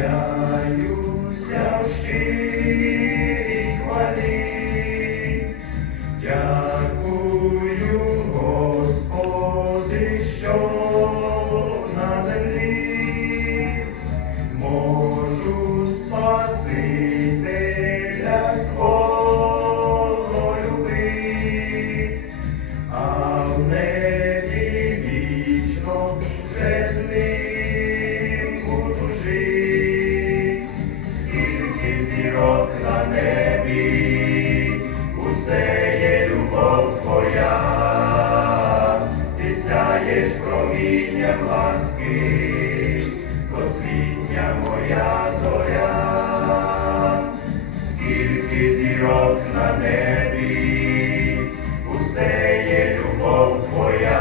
Каюся в щирій хвалі, дякую, Господи, що на землі можу спасителя свого сяєш промінням ласки, освітня моя зоря, скільки зірок на небі, усе є любов твоя,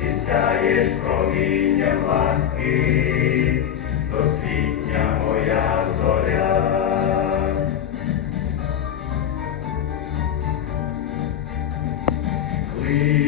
ти сяєш промінням ласки, освітня моя зоря. Кличе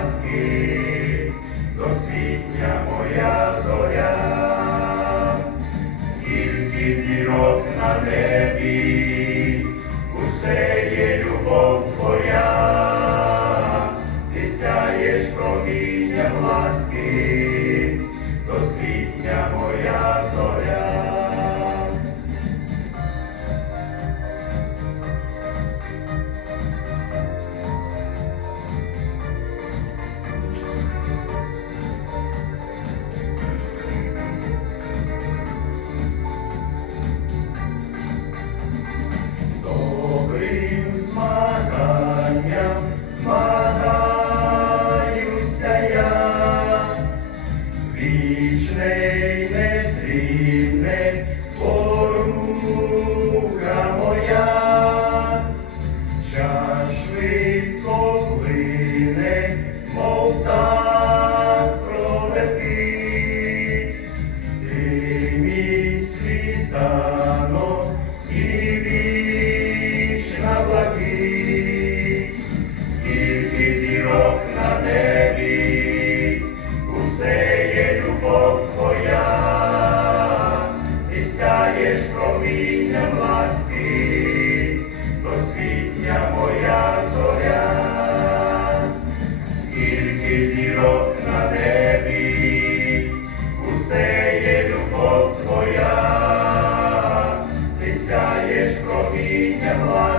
ласки, досвітня моя зоря, скільки зірок на небі, усе є любов твоя, ти сяєш промінням ласки, досвітня моя зоря. І вічна благить, скільки зірок на небі, усе є любов твоя, ти сяєш промінням ласки, просвітня моя твоя,